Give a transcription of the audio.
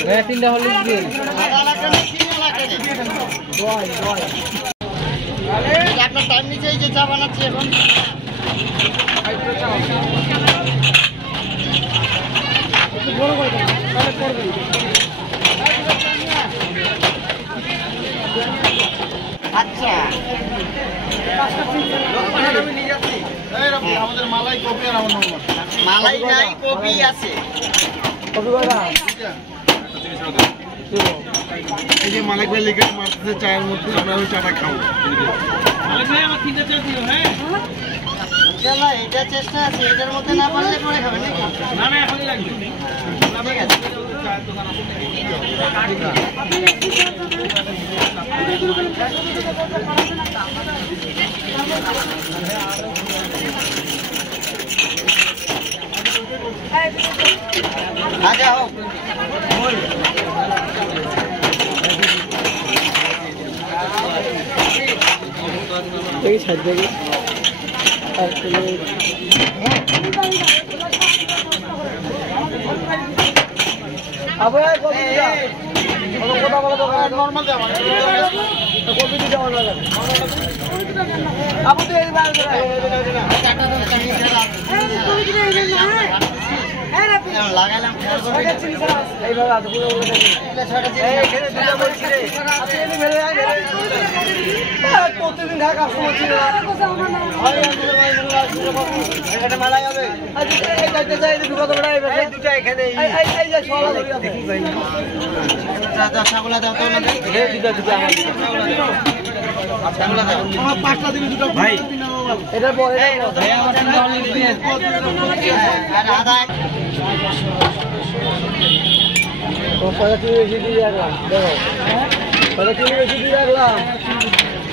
তিনটা হলে দিন আপনার টাইম নিচে এই যে চা বানাচ্ছি এখন বড় করে দেন তাহলে করবেন আচ্ছা আমি নিয়ে যাচ্ছি আমাদের মালাই কপি আর আমার নম্বর মালাই নাই কপি আছে কপি বাবা এই যে মালিক ভাই লিখে মারতেছে চায়ের মধ্যে আমরা ওই চাটা খাবো মালিক ভাই আমার তিনটা চা দিও হ্যাঁ চলো এটা চেষ্টা আছে এটার মধ্যে না পারলে পরে খাবেন না না এখনই লাগবে ঠিক আছে চায়ের দোকান আছে আচ্ছা হোক এই সাইড থেকে আবার কপি দিটা কথা বলা তো নরমাল যাও কপি দিটা অন লাগা আপু তো এই বার করে চারটা তো কপি দিলাম কপি দিলে না হ্যাঁ লাগাইলাম এইভাবে আছে পুরো বলে দেখি এই এখানে দুটো বলছি রে আপনি এনে মেরে প্রতিদিন ঢাকা সময় ছিল এটা মালাই হবে এই যাইতে যাই দুটো তো বড়াই এই দুটো এখানে এই যে সওয়াল ধরি আছে দেখি ভাই দাদা ছাগলা দাও তো না এই দুটো আমার ছাগলা দাও আমার পাঁচটা দিন দুটো ভাই এটা বল ভাই আমার আর আধা তো পরে কি বেশি দিয়ে রাখলাম দেখো পরে কি বেশি দিয়ে রাখলাম